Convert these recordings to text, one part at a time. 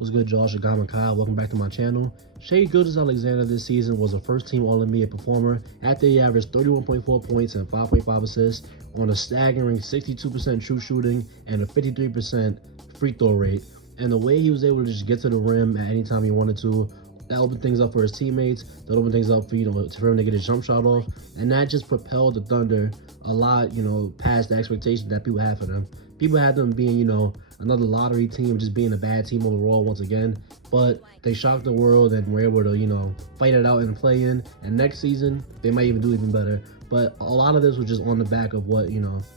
What's good, Josh Kyle? Welcome back to my channel. Shai Gilgeous-Alexander this season was a first-team All-NBA performer after he averaged 31.4 points and 5.5 assists on a staggering 62% true shooting and a 53% free throw rate. And the way he was able to just get to the rim at any time he wanted to, that opened things up for his teammates, that opened things up for, for him to get his jump shot off, and that just propelled the Thunder a lot, past the expectations that people had for them. People had them being, another lottery team, just being a bad team overall once again. But they shocked the world and were able to, fight it out and play in. And next season, they might even do even better. But a lot of this was just on the back of what,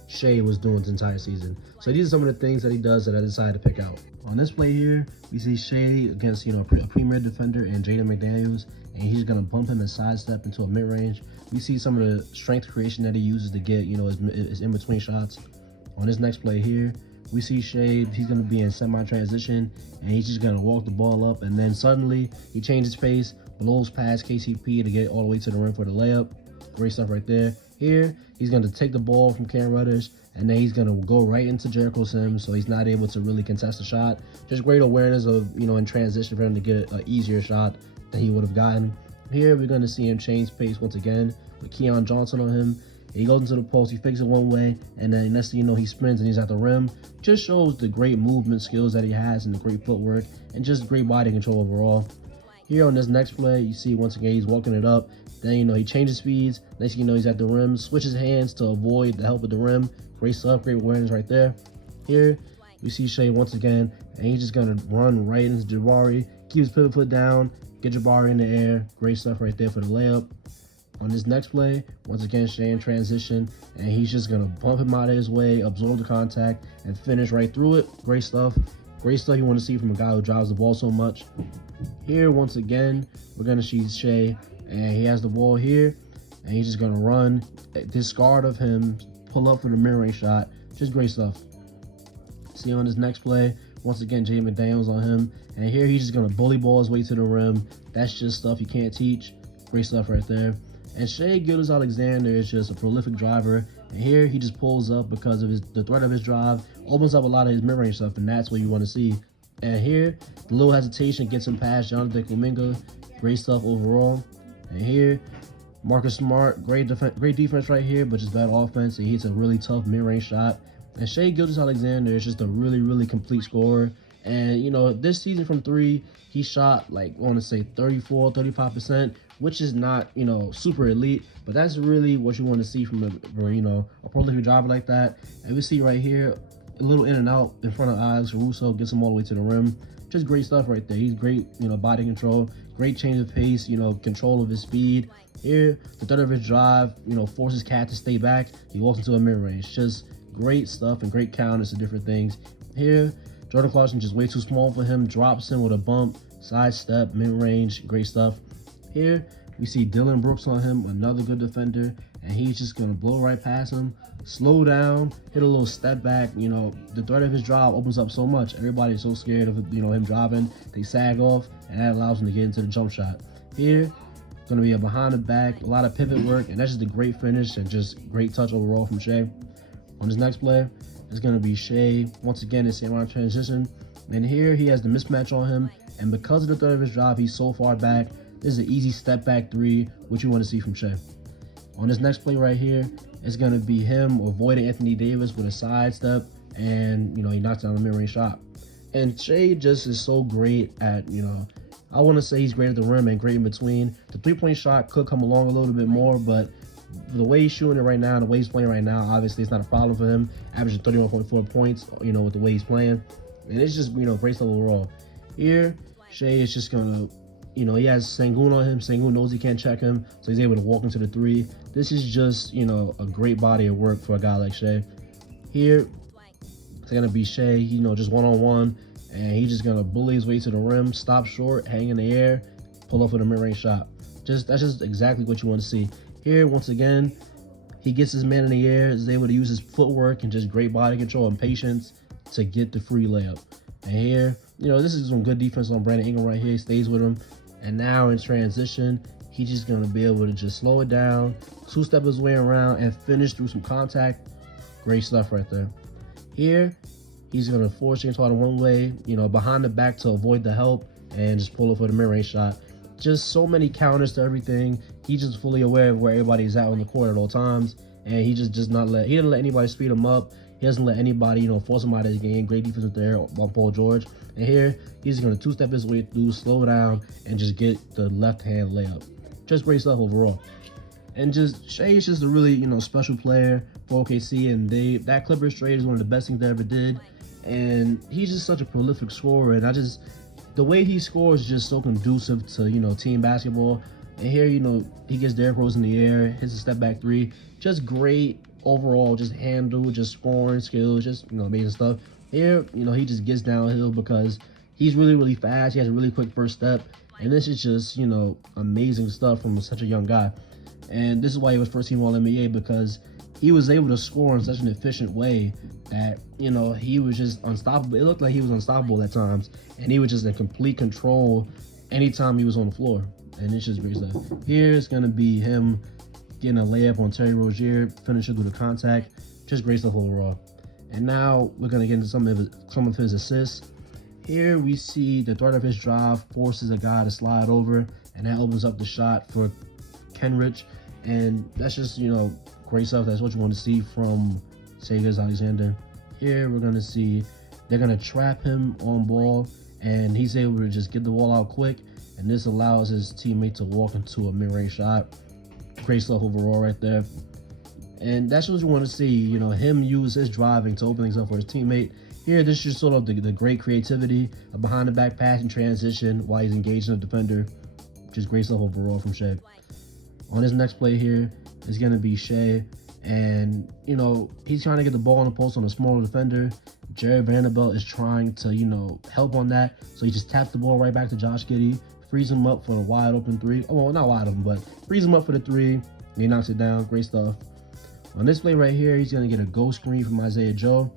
Shai was doing this entire season. So these are some of the things that he does that I decided to pick out. On this play here, we see Shai against, a premier defender and Jaden McDaniels. And he's going to bump him and sidestep into a mid-range. We see some of the strength creation that he uses to get, his in-between shots. On this next play here, we see Shai, he's going to be in semi-transition, and he's just going to walk the ball up, and then suddenly he changes pace, blows past KCP to get all the way to the rim for the layup. Great stuff right there. Here, he's going to take the ball from Cam Reddish, and then he's going to go right into Jericho Sims, so he's not able to really contest the shot. Just great awareness of, in transition for him to get an easier shot than he would have gotten. Here, we're going to see him change pace once again with Keon Johnson on him. He goes into the post, he fakes it one way, and then next thing you know, he sprints and he's at the rim. Just shows the great movement skills that he has and the great footwork and just great body control overall. Here on this next play, you see once again, he's walking it up. Then, he changes speeds. Next thing you know, he's at the rim, switches hands to avoid the help of the rim. Great stuff, great awareness right there. Here, we see Shai once again, and he's just going to run right into Jabari, keep his pivot foot down, get Jabari in the air. Great stuff right there for the layup. On this next play, once again, Shai in transition, and he's just going to bump him out of his way, absorb the contact, and finish right through it. Great stuff. Great stuff you want to see from a guy who drives the ball so much. Here, once again, we're going to see Shai, and he has the ball here, and he's just going to run, discard of him, pull up for the mid-range shot. Just great stuff. See on this next play, once again, Jaden McDaniels on him, and here he's just going to bully ball his way to the rim. That's just stuff you can't teach. Great stuff right there. And Shai Gilgeous-Alexander is just a prolific driver. And here he just pulls up because of the threat of his drive, opens up a lot of his mid-range stuff, and that's what you want to see. And here, the little hesitation gets him past Jonathan Kuminga. Great stuff overall. And here, Marcus Smart, great defense right here, but just bad offense. He hits a really tough mid-range shot. And Shai Gilgeous-Alexander is just a really, really complete scorer. And, this season from three, he shot, I want to say 34, 35%, which is not, super elite. But that's really what you want to see from a prolific driver like that. And we see right here, a little in and out in front of Alex Caruso, gets him all the way to the rim. Just great stuff right there. He's great, body control, great change of pace, control of his speed. Here, the third of his drive, forces Cat to stay back. He walks into a mid-range. Just great stuff and great counters to different things. Here, Jordan Clarkson just way too small for him, drops him with a bump, sidestep, mid-range, great stuff. Here, we see Dylan Brooks on him, another good defender, and he's just going to blow right past him, slow down, hit a little step back. The threat of his drive opens up so much. Everybody's so scared of, him driving. They sag off, and that allows him to get into the jump shot. Here, going to be a behind the back, a lot of pivot work, and that's just a great finish and just great touch overall from Shai. On this next play, it's going to be Shai, once again, in semi transition. And here, he has the mismatch on him, and because of the threat of his drive, he's so far back. This is an easy step back three, which you want to see from Shai. On this next play right here, it's going to be him avoiding Anthony Davis with a sidestep, and, he knocks down a mid-range shot. And Shai just is so great at, I want to say he's great at the rim and great in between. The three-point shot could come along a little bit more, but the way he's shooting it right now, the way he's playing right now, obviously it's not a problem for him. Averaging 31.4 points, with the way he's playing. And it's just, great stuff overall. Here, Shai is just going to, he has Sengun on him. Sengun knows he can't check him, so he's able to walk into the three. This is just, a great body of work for a guy like Shai. Here, it's going to be Shai, just one-on-one, and he's just going to bully his way to the rim, stop short, hang in the air, pull up with a mid-range shot. That's just exactly what you want to see. Here, once again, he gets his man in the air, is able to use his footwork and just great body control and patience to get the free layup. And here, this is some good defense on Brandon Ingram right here. He stays with him. And now in transition, he's just going to be able to just slow it down, two-step his way around, and finish through some contact. Great stuff right there. Here, He's going to force James Harden one way, behind the back to avoid the help and just pull up for the mid-range shot. Just so many counters to everything. He's just fully aware of where everybody's at on the court at all times, and he just does not let. He doesn't let anybody speed him up. He doesn't let anybody, force him out of his game. Great defense there on Paul George. And here, he's going to two-step his way through, slow down, and just get the left-hand layup. Just great stuff overall. And just Shai is just a really, special player for OKC, and that Clippers trade is one of the best things they ever did. And he's just such a prolific scorer, and the way he scores is just so conducive to, team basketball. And here, he gets Derrick Rose in the air, hits a step back three. Just great overall, just handle, just scoring skills, just, amazing stuff. Here, he just gets downhill because he's really, really fast. He has a really quick first step. And this is just, amazing stuff from such a young guy. And this is why he was first team All-NBA, because he was able to score in such an efficient way that, he was just unstoppable. It looked like he was unstoppable at times, and he was just in complete control anytime he was on the floor. And it's just great stuff. Here it's going to be him getting a layup on Terry Rozier, finishing through the contact. Just great stuff overall. And now we're going to get into some of his assists. Here we see the threat of his drive forces a guy to slide over, and that opens up the shot for Kenrich. And that's just, great stuff. That's what you want to see from Shai Gilgeous-Alexander. Here we're going to see they're going to trap him on ball, and he's able to just get the ball out quick, and this allows his teammate to walk into a mid-range shot. Great stuff overall right there. And that's what you want to see, him use his driving to open things up for his teammate. Here, this is sort of the great creativity, a behind-the-back pass and transition while he's engaging a defender. Just great stuff overall from Shai. On his next play here is going to be Shai, and, he's trying to get the ball on the post on a smaller defender. Jared Vanderbilt is trying to, help on that, so he just taps the ball right back to Josh Giddey, frees him up for a wide open three. Oh, well, not wide open, but frees him up for the three. He knocks it down. Great stuff. On this play right here, he's going to get a ghost screen from Isaiah Joe.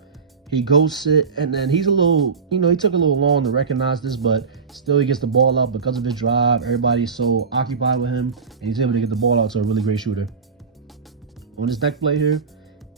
He ghosts it, and then he's a little, he took a little long to recognize this, but still he gets the ball out because of his drive. Everybody's so occupied with him, and he's able to get the ball out to a really great shooter. On this next play here,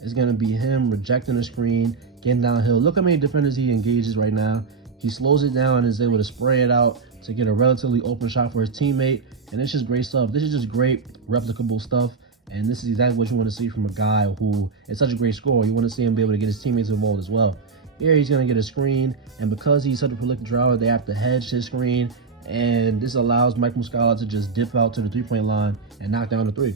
it's going to be him rejecting the screen, getting downhill. Look how many defenders he engages right now. He slows it down and is able to spray it out to get a relatively open shot for his teammate, and it's just great stuff. This is just great replicable stuff. And this is exactly what you want to see from a guy who is such a great scorer. You want to see him be able to get his teammates involved as well. Here he's going to get a screen, and because he's such a prolific driver, they have to hedge his screen, and this allows Mike Muscala to just dip out to the three-point line and knock down the three.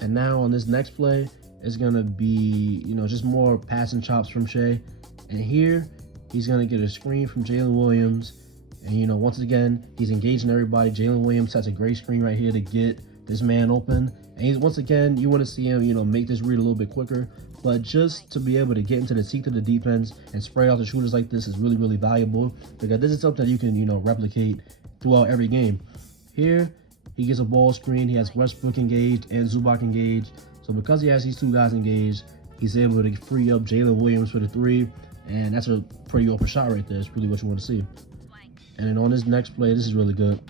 And now on this next play, it's going to be, just more passing chops from Shai. And here he's going to get a screen from Jalen Williams, and once again, he's engaging everybody. Jalen Williams sets a great screen right here to get this man open, and once again, you want to see him make this read a little bit quicker, but just to be able to get into the teeth of the defense and spray out the shooters like this is really, really valuable, because this is something that you can replicate throughout every game. Here he gets a ball screen, he has Westbrook engaged and Zubac engaged, so because he has these two guys engaged, he's able to free up Jalen Williams for the three, and that's a pretty open shot right there. It's really what you want to see. And then on this next play, this is really good.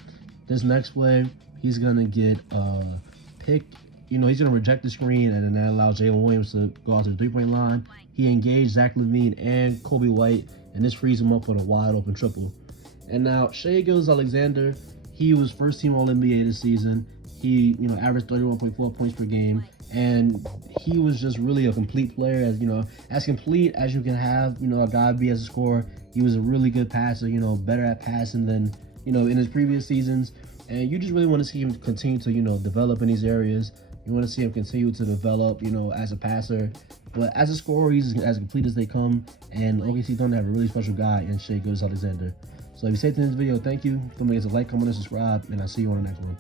This next play, he's going to get a pick. He's going to reject the screen, and then that allows Jalen Williams to go out to the three-point line. He engaged Zach LaVine and Kobe White, and this frees him up for the wide-open triple. And now, Shai Gilgeous-Alexander, he was first-team All-NBA this season. He, averaged 31.4 points per game, and he was just really a complete player. As complete as you can have, a guy be as a scorer. He was a really good passer, better at passing than, in his previous seasons. And you just really want to see him continue to, develop in these areas. You want to see him continue to develop, as a passer. But as a scorer, he's as complete as they come. And OKC Thunder have a really special guy in Shai Gilgeous-Alexander. So if you stayed to this video, thank you. Don't forget to like, comment, and subscribe. And I'll see you on the next one.